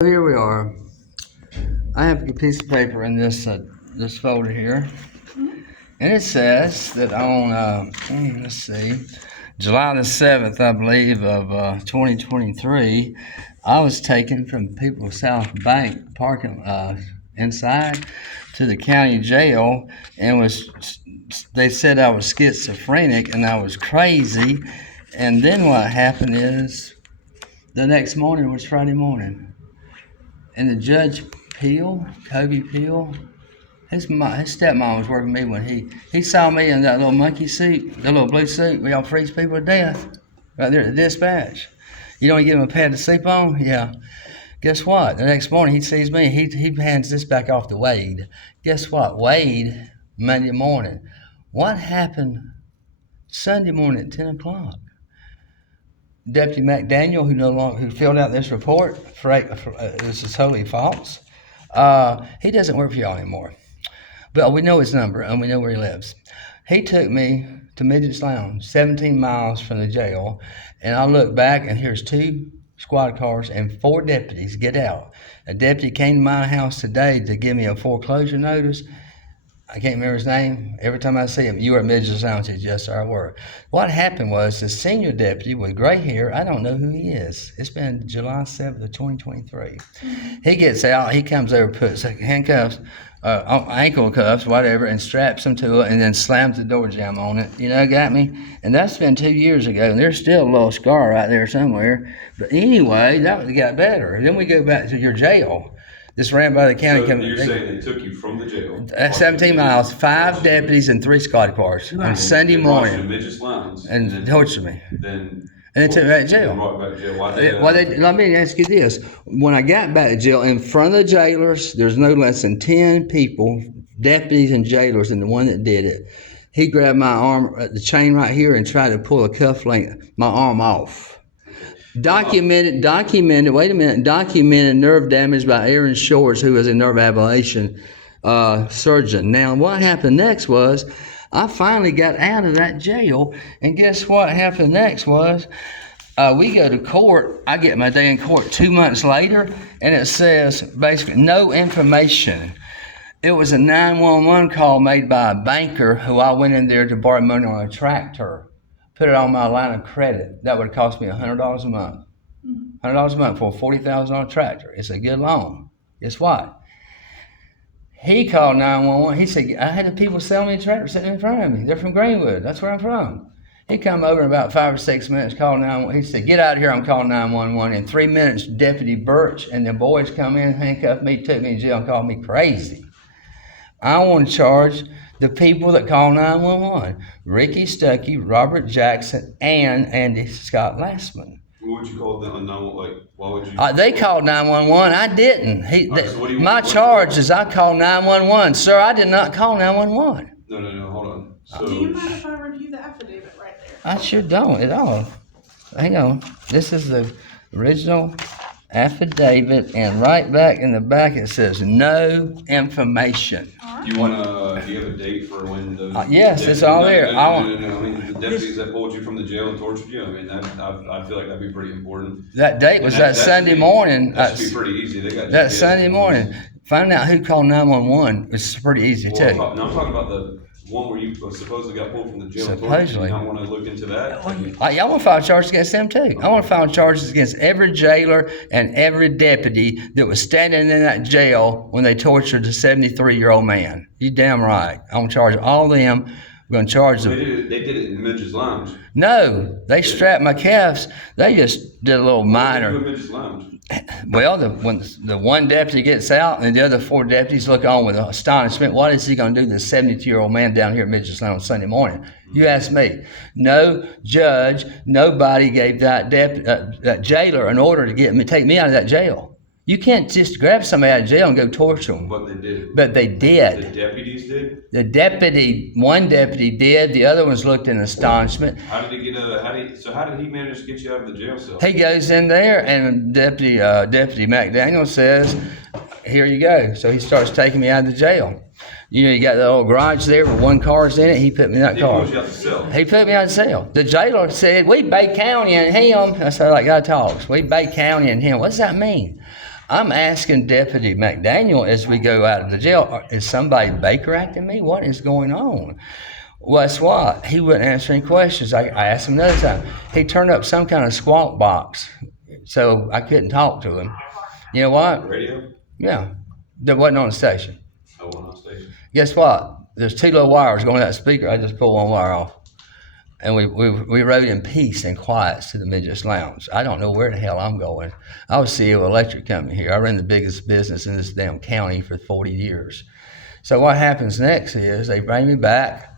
Here we are. I have a piece of paper in this folder here, and it says that on let's see, July the 7th, I believe, of 2023, I was taken from People's South Bank parking inside to the county jail, and they said I was schizophrenic and I was crazy. And then what happened is the next morning was Friday morning. And the judge Kobe Peel, his stepmom was working with me when he saw me in that little monkey suit, the little blue suit. We all freeze people to death right there at the dispatch. You don't give him a pad to sleep on? Yeah. Guess what? The next morning he sees me. He hands this back off to Wade. Guess what? Wade, Monday morning. What happened Sunday morning at 10 o'clock? Deputy McDaniel, who filled out this report, this is totally false. He doesn't work for y'all anymore. But we know his number and we know where he lives. He took me to Midget's Lounge, 17 miles from the jail, and I look back and here's 2 squad cars and 4 deputies get out. A deputy came to my house today to give me a foreclosure notice. I can't remember his name. Every time I see him, "You were at Midget's Lounge." He said, "Yes, sir, I were." What happened was the senior deputy with gray hair, I don't know who he is. It's been July 7th of 2023. He gets out, he comes over, puts handcuffs, ankle cuffs, whatever, and straps them to it, and then slams the door jamb on it. Got me? And that's been 2 years ago, and there's still a little scar right there somewhere. But anyway, that got better. Then we go back to your jail. This ran by the county. So you're saying they took you from the jail? 17 miles, 5 deputies and 3 squad cars on Sunday morning. Midget's Lounge. And tortured me. And they took me back to jail. Let me ask you this. When I got back to jail, in front of the jailers, there's no less than 10 people, deputies and jailers, and the one that did it. He grabbed my arm, the chain right here, and tried to pull a cuff link, my arm off. Documented nerve damage by Aaron Shores, who was a nerve ablation surgeon. Now, what happened next was I finally got out of that jail, and guess what happened next was we go to court. I get my day in court 2 months later, and it says basically no information. It was a 911 call made by a banker who I went in there to borrow money on a tractor. Put it on my line of credit. That would have cost me $100 a month. $100 a month for a $40,000 tractor. It's a good loan. Guess what? He called 911. He said, I had the people selling me a tractor sitting in front of me. They're from Greenwood. That's where I'm from. He come over in about 5 or 6 minutes, called 911. He said, get out of here. I'm calling 911. In 3 minutes, Deputy Birch and the boys come in, handcuffed me, took me to jail, and called me crazy. I want to charge the people that call 911, Ricky Stuckey, Robert Jackson, and Andy Scott Lastman. What would you call the unknown? Why would you? They called 911. I didn't. So my charge is I called 911. Sir, I did not call 911. No, hold on. So, do you mind if I review the affidavit right there? I sure don't at all. Hang on. This is the original affidavit, and right back in the back it says no information. Do you want do you have a date for when those? Yes, it's all there. No. I mean, the deputies that pulled you from the jail and tortured you. I mean, I feel like that'd be pretty important. That date was that Sunday morning. That should be pretty easy. They got that Sunday morning. Finding out who called 911 was pretty easy too. I'm talking about the one where you supposedly got pulled from the jail. Supposedly. I want to look into that. I want to file charges against them too. I want to file charges against every jailer and every deputy that was standing in that jail when they tortured the 73-year-old man. You damn right. I'm going to charge all of them. I'm going to charge them. They did it in Midget's Lounge. No, they strapped my calves. They just did a little minor. What did they do in Midget's Lounge? Well, when the one deputy gets out and the other 4 deputies look on with astonishment, what is he going to do to this 72-year-old man down here at Midget's Lounge on Sunday morning? You ask me. No judge, nobody gave that jailer an order to take me out of that jail. You can't just grab somebody out of jail and go torture them. But they did. But they did. The deputies did? One deputy did. The other ones looked in astonishment. How did he manage to get you out of the jail cell? He goes in there and Deputy McDaniel says, here you go. So he starts taking me out of the jail. You got the old garage there with 1 car's in it. He put me in that car. He put you out the cell. He put me out the cell. The jailer said, we Bay County and him. That's how that guy talks. We Bay County and him. What does that mean? I'm asking Deputy McDaniel as we go out of the jail, is somebody Baker acting me? What is going on? Well, that's what. He wouldn't answer any questions. I asked him another time. He turned up some kind of squawk box, so I couldn't talk to him. You know what? Radio? Yeah, that wasn't on the station. Oh, one on station. Guess what? There's two little wires going to that speaker. I just pulled one wire off. And we rode in peace and quiet to the Midgets Lounge. I don't know where the hell I'm going. I was CEO of an electric company here. I ran the biggest business in this damn county for 40 years. So what happens next is they bring me back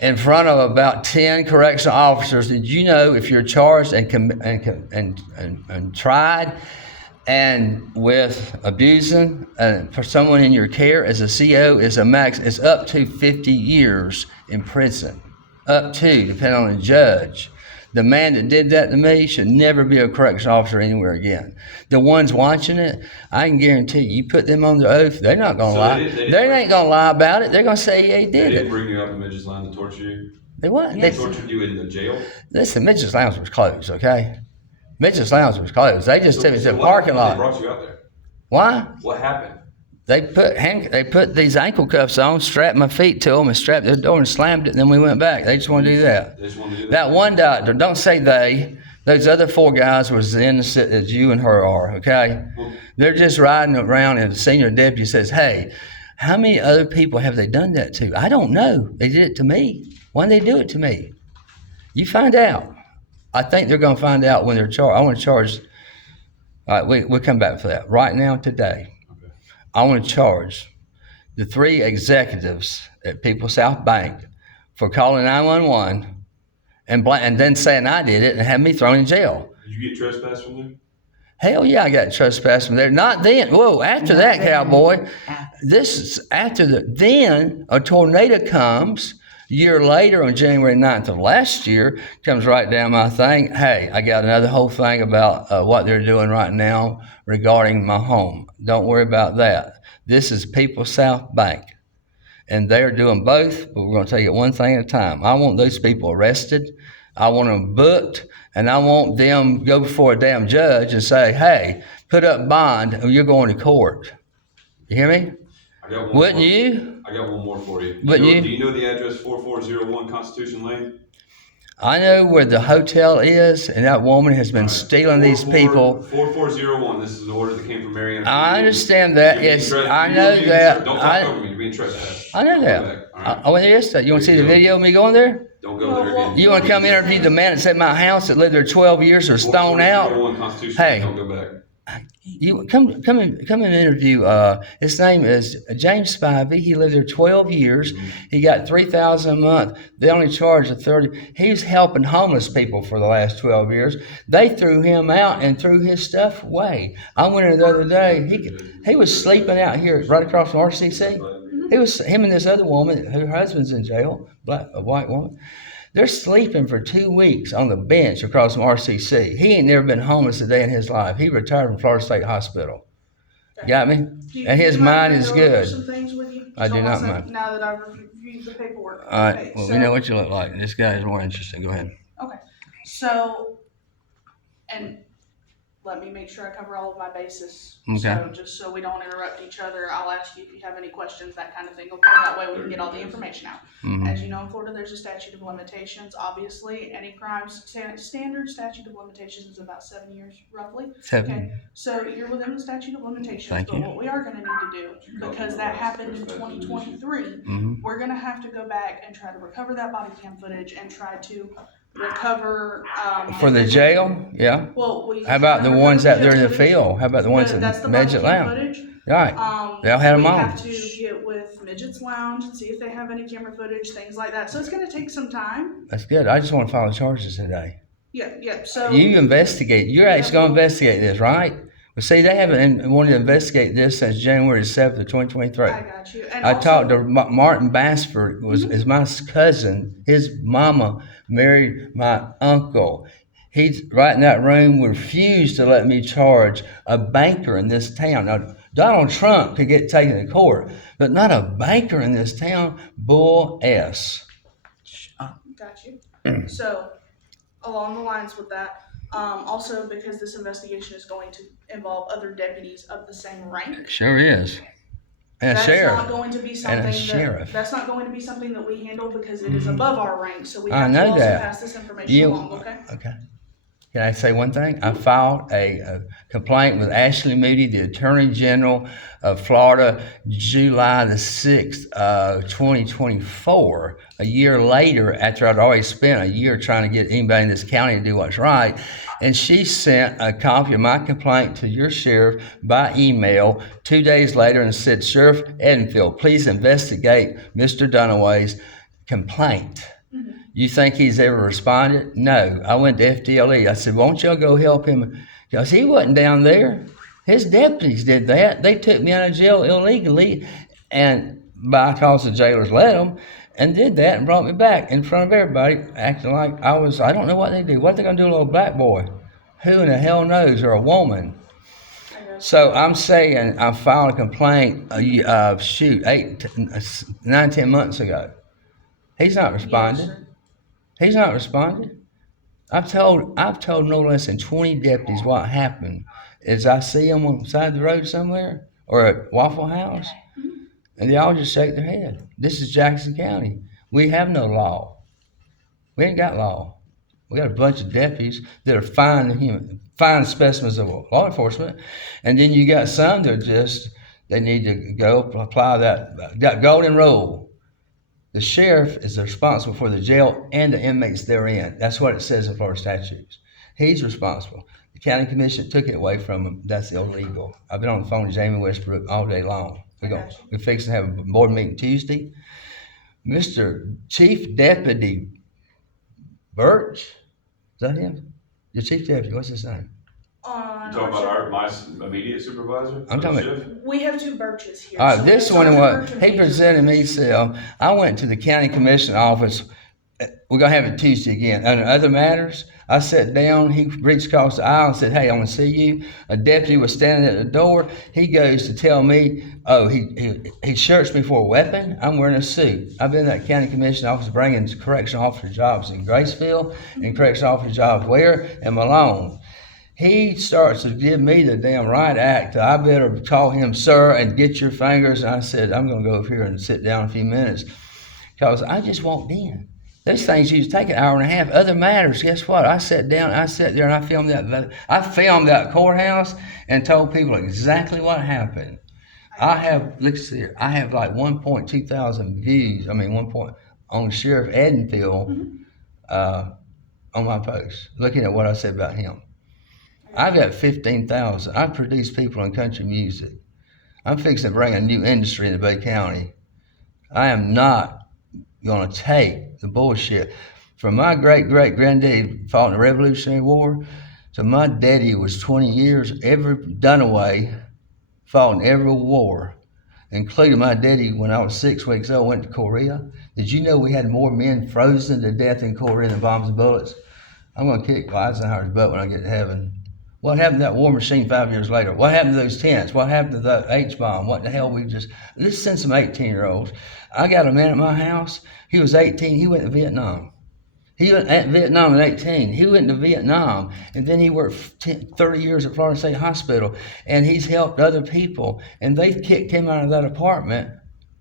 in front of about 10 correctional officers. Did you know if you're charged and tried and with abusing for someone in your care as a CEO is a max, it's up to 50 years in prison. Up to, depending on the judge. The man that did that to me should never be a correctional officer anywhere again. The ones watching it, I can guarantee you put them on the oath, they're not going to lie. They ain't going to lie about it. They're going to say, yeah, he did They it. didn't bring you up in Midget's Lounge to torture you? They what? They tortured you in the jail? Listen, Midget's Lounge was closed, okay? Midget's Lounge was closed. They just took me to the parking lot. They brought you out there. Why? What happened? They put these ankle cuffs on, strapped my feet to them, and strapped the door and slammed it, and then we went back. They just want to do that. They just want to do that? That one doctor, don't say they, those other 4 guys was as innocent as you and her are, okay? They're just riding around, and the senior deputy says, hey, how many other people have they done that to? I don't know. They did it to me. Why did they do it to me? You find out. I think they're going to find out when they're charged. I want to charge. All right, we'll come back for that. Right now, today, okay. I want to charge the 3 executives at People's South Bank for calling 911 and then saying I did it and have me thrown in jail. Did you get trespassed from them? Hell yeah, I got trespassed from there. Not then. Whoa, after that, cowboy. This is after then a tornado comes. A year later, on January 9th of last year, comes right down my thing. Hey, I got another whole thing about what they're doing right now regarding my home. Don't worry about that. This is People's South Bank. And they're doing both, but we're going to take it one thing at a time. I want those people arrested. I want them booked. And I want them go before a damn judge and say, hey, put up bond or you're going to court. You hear me? Wouldn't you? I got one more for you. Do you know the address 4401 Constitution Lane? I know where the hotel is, and that woman has been stealing these people. 4401. This is an order that came from Mariana. I understand that. Yes, I know that. Don't talk over me. You're being trespassed. I know that. I went there yesterday. You want to see the video of me going there? Don't go there again. You want to come interview the man that said my house that lived there 12 years or stoned out? Hey, don't go back. You come and interview. His name is James Spivey. He lived there 12 years. Mm-hmm. He got $3,000 a month. They only charged $30. He was helping homeless people for the last 12 years. They threw him out and threw his stuff away. I went in the other day. He was sleeping out here right across from RCC. He was him and this other woman. Her husband's in jail, a white woman. They're sleeping for 2 weeks on the bench across from RCC. He ain't never been homeless a day in his life. He retired from Florida State Hospital. Got me? And his mind is good. Some things with you? I do not mind. Now that I've reviewed the paperwork. All right. Well, we know what you look like. This guy is more interesting. Go ahead. Okay. So, and let me make sure I cover all of my bases. Okay. So just so we don't interrupt each other, I'll ask you if you have any questions, that kind of thing. Okay, that way we can get all the information out. Mm-hmm. As you know, in Florida, there's a statute of limitations. Obviously, any crimes standard statute of limitations is about 7 years, roughly. 7. Okay. So you're within the statute of limitations. Thank you. But what we are going to need to do, because that happened in 2023, Mm-hmm. we're going to have to go back and try to recover that body cam footage and try to recover for the jail, yeah. Well, how about the ones out there in the field? How about the ones in Midget Lounge? Right. They all had them on. We have to get with Midget's Lounge and see if they have any camera footage, things like that. So it's going to take some time. That's good. I just want to file charges today. Yeah. So you investigate. You're actually going to investigate this, right? Well, see, they haven't wanted to investigate this since January 7th of 2023. I got you. And I also talked to Martin Bassford, is my cousin. His mama married my uncle. He's right in that room, refused to let me charge a banker in this town. Now, Donald Trump could get taken to court, but not a banker in this town. Bull S. Got you. So, along the lines with that, Also, because this investigation is going to involve other deputies of the same rank. Sure is. And a That's sheriff. not going to be And a something sheriff. that's not going to be something that we handle because it is above our rank, so we I have to know also that. pass this information along, okay? Okay. Can I say one thing? I filed a complaint with Ashley Moody, the Attorney General of Florida, July the 6th, 2024, a year later after I'd already spent a year trying to get anybody in this county to do what's right. And she sent a copy of my complaint to your sheriff by email 2 days later and said, Sheriff Edenfield, please investigate Mr. Dunaway's complaint. You think he's ever responded? No. I went to FDLE. I said, won't y'all go help him? Because he wasn't down there. His deputies did that. They took me out of jail illegally and because the jailers let them and did that and brought me back in front of everybody acting like I don't know what they do. What are they going to do to a little black boy? Who in the hell knows? Or a woman? So I'm saying I filed a complaint, 9-10 months ago. He's not responding. He's not responding. I've told no less than 20 deputies what happened. Is I see them on the side of the road somewhere or at Waffle House, and they all just shake their head. This is Jackson County. We have no law. We ain't got law. We got a bunch of deputies that are fine specimens of law enforcement, and then you got some that they need to go apply that golden rule. The sheriff is responsible for the jail and the inmates therein. That's what it says in Florida statutes. He's responsible. The county commission took it away from him. That's illegal. I've been on the phone with Jamie Westbrook all day long. We're fixing to have a board meeting Tuesday. Mr. Chief Deputy Birch, is that him? The chief deputy, what's his name? You talking about my immediate supervisor? I'm talking about. We have two Birches here. All right, this one, he presented me, I went to the county commission office. We're going to have it Tuesday again. Under other matters, I sat down. He reached across the aisle and said, hey, I want to see you. A deputy was standing at the door. He goes to tell me, he searched me for a weapon. I'm wearing a suit. I've been in that county commission office bringing correctional officer jobs in Graceville and correctional officer jobs where? In Malone. He starts to give me the damn right act. I better call him sir and get your fingers. And I said, I'm going to go over here and sit down a few minutes because I just walked in. Those things used to take an hour and a half. Other matters, guess what? I sat there and I filmed that courthouse and told people exactly what happened. Look here, I have like 1.2 thousand views. On Sheriff Edenfield on my post, looking at what I said about him. I've got 15,000. I produce people in country music. I'm fixing to bring a new industry into Bay County. I am not going to take the bullshit. From my great-great-granddaddy fought in the Revolutionary War to my daddy who was 20 years, every Dunaway fought in every war, including my daddy when I was 6 weeks old, went to Korea. Did you know we had more men frozen to death in Korea than bombs and bullets? I'm going to kick Eisenhower's butt when I get to heaven. What happened to that war machine 5 years later? What happened to those tents? What happened to that H-bomb? What the hell let's send some 18-year-olds. I got a man at my house. He was 18. He went to Vietnam. He went at Vietnam at 18. He went to Vietnam, and then he worked 30 years at Florida State Hospital, and he's helped other people, and they kicked him out of that apartment.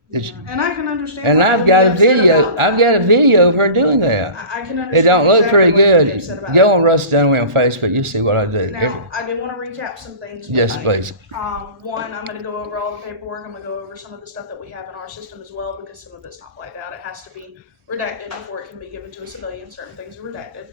And I can understand. And I've got a video. I've got a video of her doing that. I can understand. It don't look exactly pretty good. Go on Russ Dunaway on Facebook. You'll see what I do. Now, I do want to recap some things. Yes, please. One, I'm going to go over all the paperwork. I'm going to go over some of the stuff that we have in our system as well, because some of it's not blacked out. It has to be redacted before it can be given to a civilian. Certain things are redacted.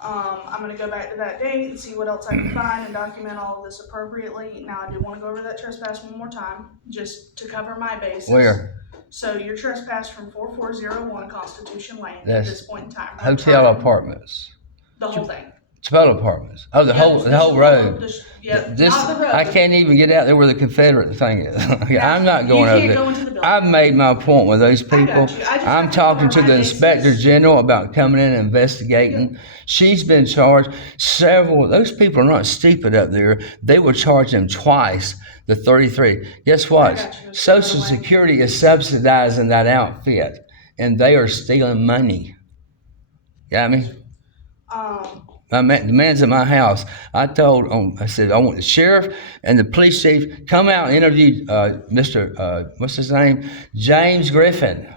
I'm going to go back to that date and see what else I can find and document all of this appropriately. Now, I do want to go over that trespass one more time, just to cover my bases. Where? So you're trespassed from 4401 Constitution Lane Yes. at this point in time. Hotel apartments. The whole thing. Chipotle apartments. Oh, the whole road. Yeah, This, not the road. I can't even get out there where the Confederate thing is. I'm not going over You can't there. go into the building. I've made my point with those people. I got you. I just I'm have to talking cover to the my inspector bases. general about coming in and investigating. Yep. She's been charged those people are not stupid up there. They will charge them twice the 33. Guess what? got you. Social Security is subsidizing that outfit, and they are stealing money. Got me? The man's at my house. I said, I want the sheriff and the police chief come out and interview Mr. What's his name? James Griffin.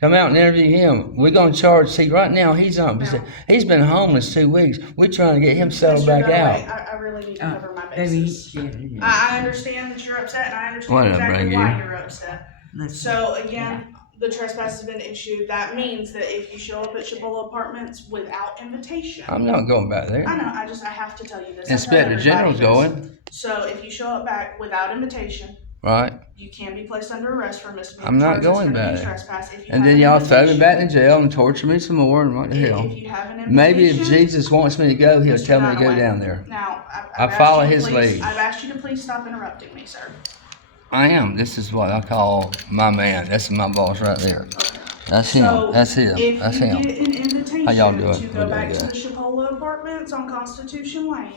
Come out and interview him. We're going to charge. See, right now he's on. No. He's been homeless 2 weeks. We're trying to get him settled Mr. back Dunaway, out. I really need to cover my Maybe bases. he I understand that you're upset, and I understand What did I exactly bring why you? you're upset. Listen, So again, the trespass has been issued. That means that if you show up at Chipola Apartments without invitation, I'm not going back I there. know, I have to tell you this. I tell Inspector everybody General's this. going, So if you show up back without invitation, right? you can be placed under arrest for a misdemeanor. I'm not charge. It's going gonna be back. trespass. If you And have then an y'all throw me invitation- back in jail and torture me some more and what the hell. If you have an invitation. Maybe if Jesus wants me to go, he'll Mr. tell me to go Dunaway, down there. Now, I I've follow asked you his to please- lead. I've asked you to please stop interrupting me, sir. I am. This is what I call my man. That's my boss right there. That's him. So, That's him. if That's you him. get an invitation How y'all doing? to We're go doing back to good. the Chipola Apartments on Constitution Lane,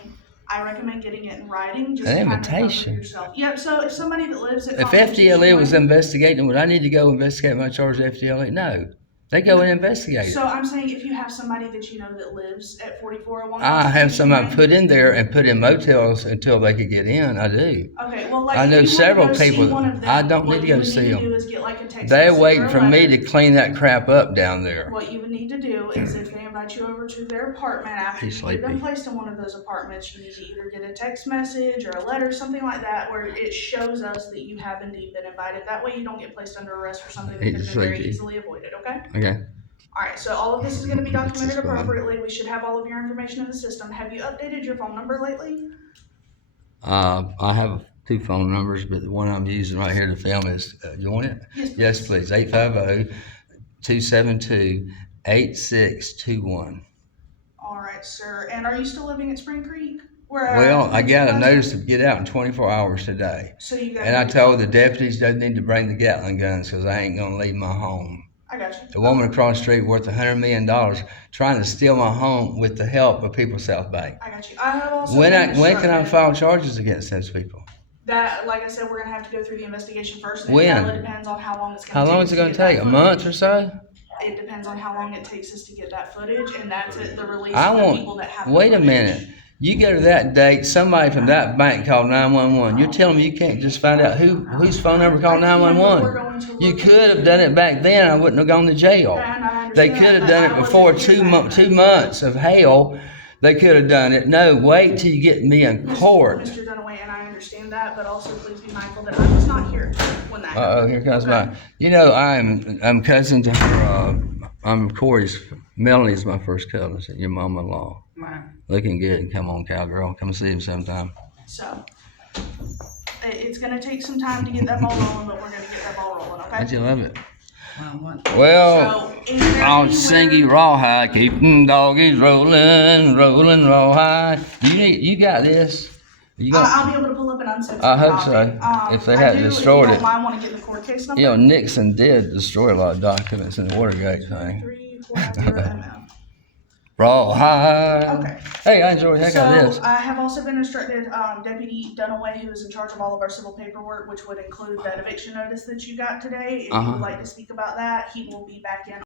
I recommend getting it in writing, just An to kind of cover invitation? yourself. Yep, so if somebody that lives at If Constitution FDLE was Lane- investigating, would I need to go investigate my charge of FDLE? No. They go and investigate it. So I'm saying if you have somebody that you know that lives at 4401 I have Constitution somebody Lane- put in there and put in motels until they could get in. I do. Okay, well, like, I if know you wanna several go see people- one of them, I don't what need to you go would see need to them. do is get like a text They're message waiting or a for me letter. to clean that crap up down there. What you would need to do is if they invite you over to their apartment after He's you get them sleepy. placed in one of those apartments, you need to either get a text message or a letter, something like that, where it shows us that you have indeed been invited. That way you don't get placed under arrest for something that could He's have been very sleepy. easily avoided, okay? Okay. Alright, so all of this is gonna be This is documented fun. appropriately. We should have all of your information in the system. Have you updated your phone number lately? I have 2 phone numbers, but the one I'm using right here to film is, you want it? Yes, Yes, please. 850-272-8621. Alright, sir. And are you still living at Spring Creek? Where, Well, I got a last- notice to get out in 24 hours today. So you got. And I told the deputies they need to bring the Gatling guns because I ain't gonna leave my home. I got you. The woman across the street worth $100 million trying to steal my home with the help of People South Bank. I got you. I have also. When been can I instructed file charges against those people? That, like I said, we're gonna have to go through the investigation first. And When? It really depends on how long it's gonna How take. long is it to gonna get that take? A footage. month or so? It depends on how long it takes us to get that footage, and that's at the release I of the people that have. want, the wait a footage. minute. You go to that date, somebody from that bank called 911. You're telling me you can't just find out whose phone number called I can, but we're 911? going to You look could have done it back then. I wouldn't have gone to jail. And I They understand, could have but done I it wasn't before here 2 back then. months of hell. They could have done it. No, wait till you get me in court. Mr. Dunaway, and I understand that, but also please be mindful that I was not here when that happened. Uh-oh, here comes Okay? my. You know, I'm cousin to her. I'm Corey's. Melanie's my first cousin. Your mama-in-law. wow. Looking good. Come on, cowgirl. Come see him sometime. So, it's gonna take some time to get that ball rolling, but we're gonna get that ball rolling, How'd okay? you love it? Well, what? Well, So, is there I'll anywhere- sing you rawhide, keep them doggies rolling, rolling rawhide. You got this. You got. I'll be able to pull up an uncensored I hope copy. so, if they I hadn't do, destroyed if it. you don't mind, wanna get the court case number? You know, Nixon did destroy a lot of documents in the Watergate thing. 3490 MM. Rawhide. Okay. Hey, I enjoyed the heck out of this. So I have also been instructed, Deputy Dunaway, who is in charge of all of our civil paperwork, which would include that eviction notice that you got today. If you Uh-huh. would like to speak about that, he will be back in